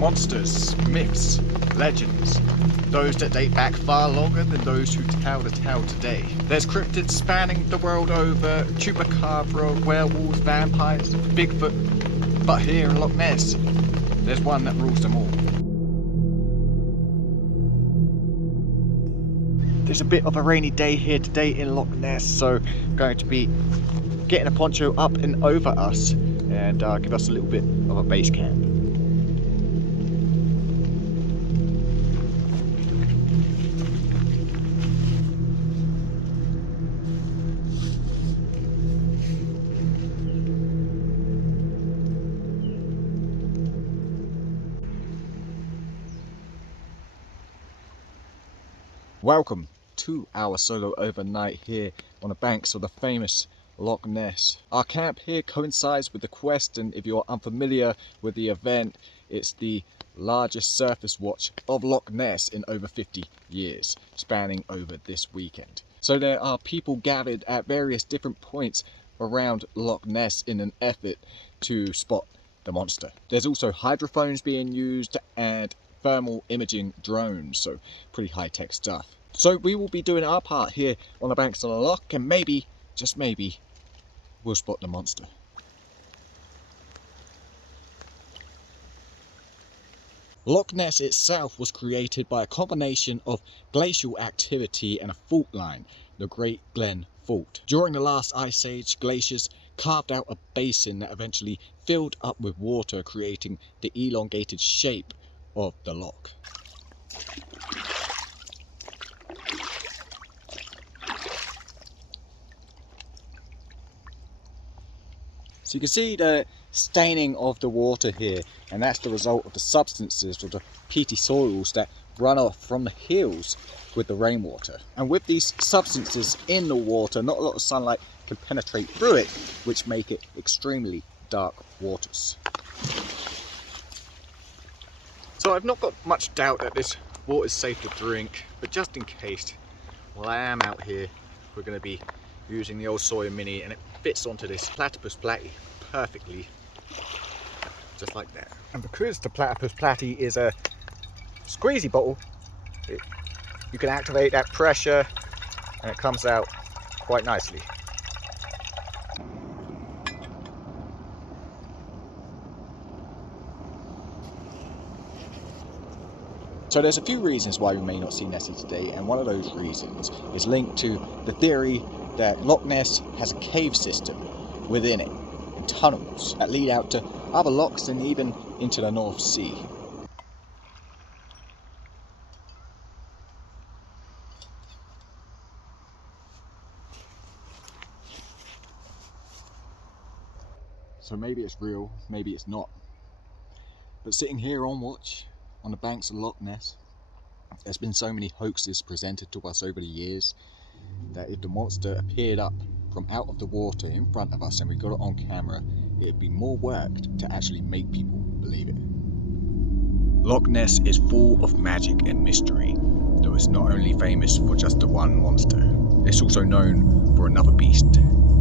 Monsters, myths, legends, those that date back far longer than those who tell the tale today. There's cryptids spanning the world over, chupacabra, werewolves, vampires, Bigfoot, but here in Loch Ness, there's one that rules them all. There's a bit of a rainy day here today in Loch Ness, so I'm going to be getting a poncho up and over us and give us a little bit of a base camp. Welcome to our solo overnight here on the banks of the famous Loch Ness. Our camp here coincides with the quest, and if you're unfamiliar with the event, it's the largest surface watch of Loch Ness in over 50 years, spanning over this weekend. So there are people gathered at various different points around Loch Ness in an effort to spot the monster. There's also hydrophones being used and thermal imaging drones, so pretty high-tech stuff. So we will be doing our part here on the banks of the loch, and maybe, just maybe, we'll spot the monster. Loch Ness itself was created by a combination of glacial activity and a fault line, the Great Glen Fault. During the last ice age, glaciers carved out a basin that eventually filled up with water, creating the elongated shape of the loch. So you can see the staining of the water here, and that's the result of the substances of the peaty soils that run off from the hills with the rainwater. And with these substances in the water, not a lot of sunlight can penetrate through it, which make it extremely dark waters. So I've not got much doubt that this water is safe to drink, but just in case, while I am out here, we're going to be using the old Sawyer Mini, and it fits onto this platypus platy perfectly, just like that. And because the platypus platy is a squeezy bottle, you can activate that pressure and it comes out quite nicely. So there's a few reasons why we may not see Nessie today, and one of those reasons is linked to the theory that Loch Ness has a cave system within it, and tunnels that lead out to other lochs and even into the North Sea. So maybe it's real, maybe it's not. But sitting here on watch, on the banks of Loch Ness, there's been so many hoaxes presented to us over the years that if the monster appeared up from out of the water in front of us and we got it on camera, it'd be more work to actually make people believe it. Loch Ness is full of magic and mystery, though it's not only famous for just the one monster. It's also known for another beast,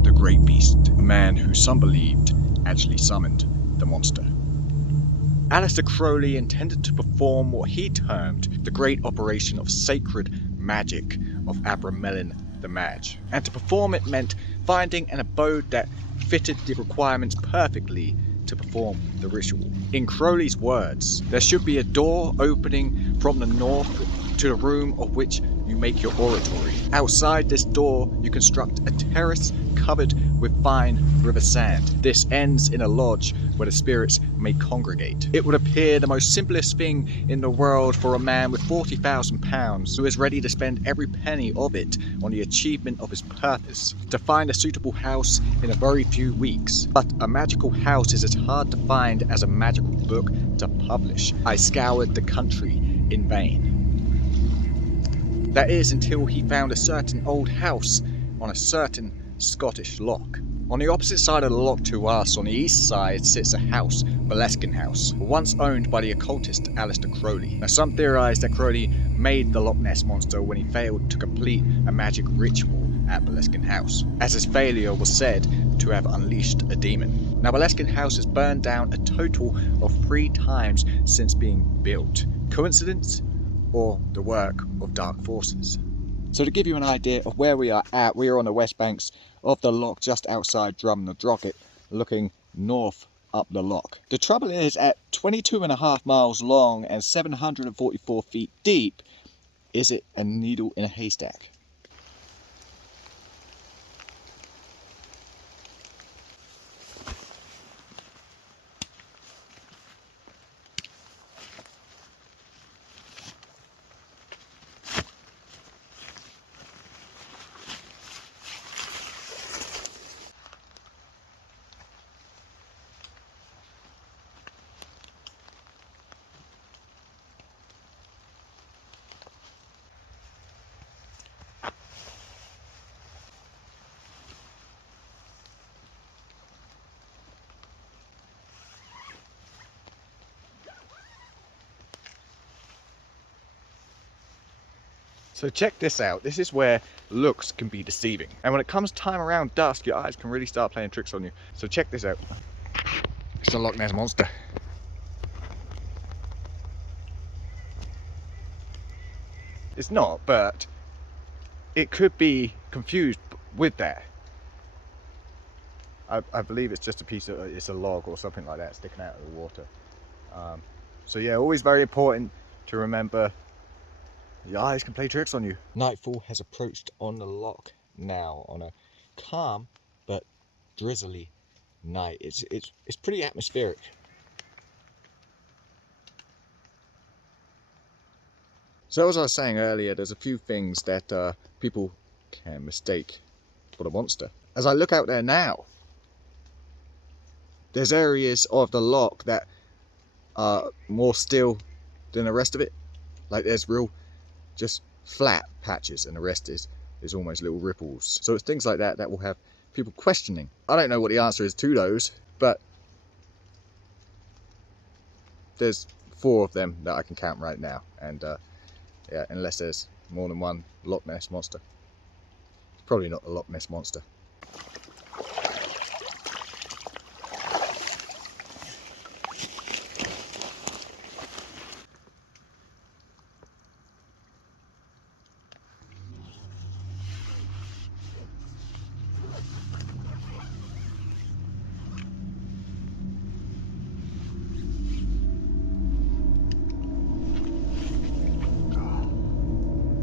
the Great Beast, a man who some believed actually summoned the monster. Aleister Crowley intended to perform what he termed the great operation of sacred magic of Abramelin the Mage. And to perform it meant finding an abode that fitted the requirements perfectly to perform the ritual. In Crowley's words, there should be a door opening from the north to the room of which you make your oratory. Outside this door, you construct a terrace covered with fine river sand. This ends in a lodge where the spirits may congregate. It would appear the most simplest thing in the world for a man with £40,000 who is ready to spend every penny of it on the achievement of his purpose, to find a suitable house in a very few weeks. But a magical house is as hard to find as a magical book to publish. I scoured the country in vain. That is, until he found a certain old house on a certain Scottish loch. On the opposite side of the loch to us, on the east side, sits a house, Boleskine House, once owned by the occultist Aleister Crowley. Now, some theorise that Crowley made the Loch Ness monster when he failed to complete a magic ritual at Boleskine House, as his failure was said to have unleashed a demon. Now, Alaskan House has burned down a total of 3 times since being built. Coincidence or the work of dark forces? So to give you an idea of where we are at, we are on the west banks of the loch just outside Drumnadrochit, looking north up the loch. The trouble is, at 22.5 miles long and 744 feet deep, is it a needle in a haystack? So check this out. This is where looks can be deceiving. And when it comes time around dusk, your eyes can really start playing tricks on you. So check this out. It's a Loch Ness monster. It's not, but it could be confused with that. I believe it's just a piece of, it's a log or something like that sticking out of the water. So yeah, always very important to remember your eyes can play tricks on you. Nightfall has approached on the loch now on a calm but drizzly night. It's pretty atmospheric. So as I was saying earlier, there's a few things that people can mistake for the monster. As I look out there now, there's areas of the loch that are more still than the rest of it. Like there's real just flat patches and the rest is almost little ripples. So it's things like that that will have people questioning. I don't know what the answer is to those, but there's 4 of them that I can count right now. And yeah, unless there's more than one Loch Ness monster. It's probably not the Loch Ness monster.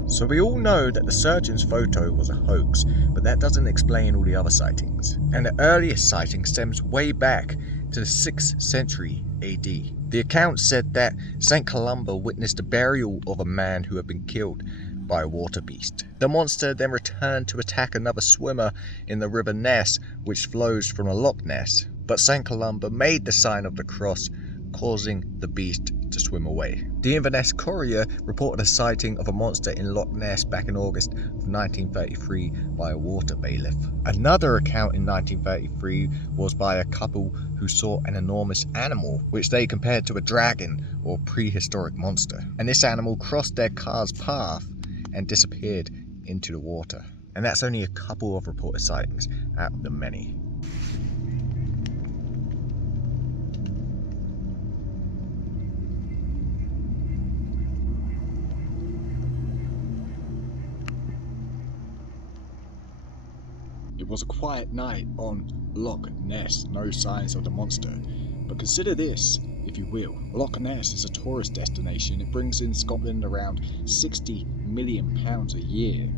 So we all know that the surgeon's photo was a hoax, but that doesn't explain all the other sightings. And the earliest sighting stems way back to the 6th century AD. The account said that St. Columba witnessed the burial of a man who had been killed by a water beast. The monster then returned to attack another swimmer in the River Ness, which flows from the Loch Ness. But St. Columba made the sign of the cross, causing the beast to swim away. The Inverness Courier reported a sighting of a monster in Loch Ness back in August of 1933 by a water bailiff. Another account in 1933 was by a couple who saw an enormous animal, which they compared to a dragon or prehistoric monster. And this animal crossed their car's path and disappeared into the water. And that's only a couple of reported sightings out of the many. It was a quiet night on Loch Ness, no signs of the monster. But consider this, if you will. Loch Ness is a tourist destination. It brings in Scotland around £60 million a year.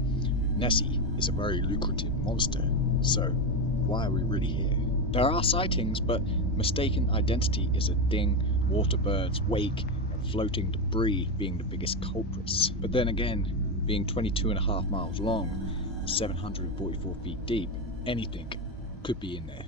Nessie is a very lucrative monster, so why are we really here? There are sightings, but mistaken identity is a thing. Water birds, wake, and floating debris being the biggest culprits. But then again, being 22.5 miles long, 744 feet deep, anything could be in there.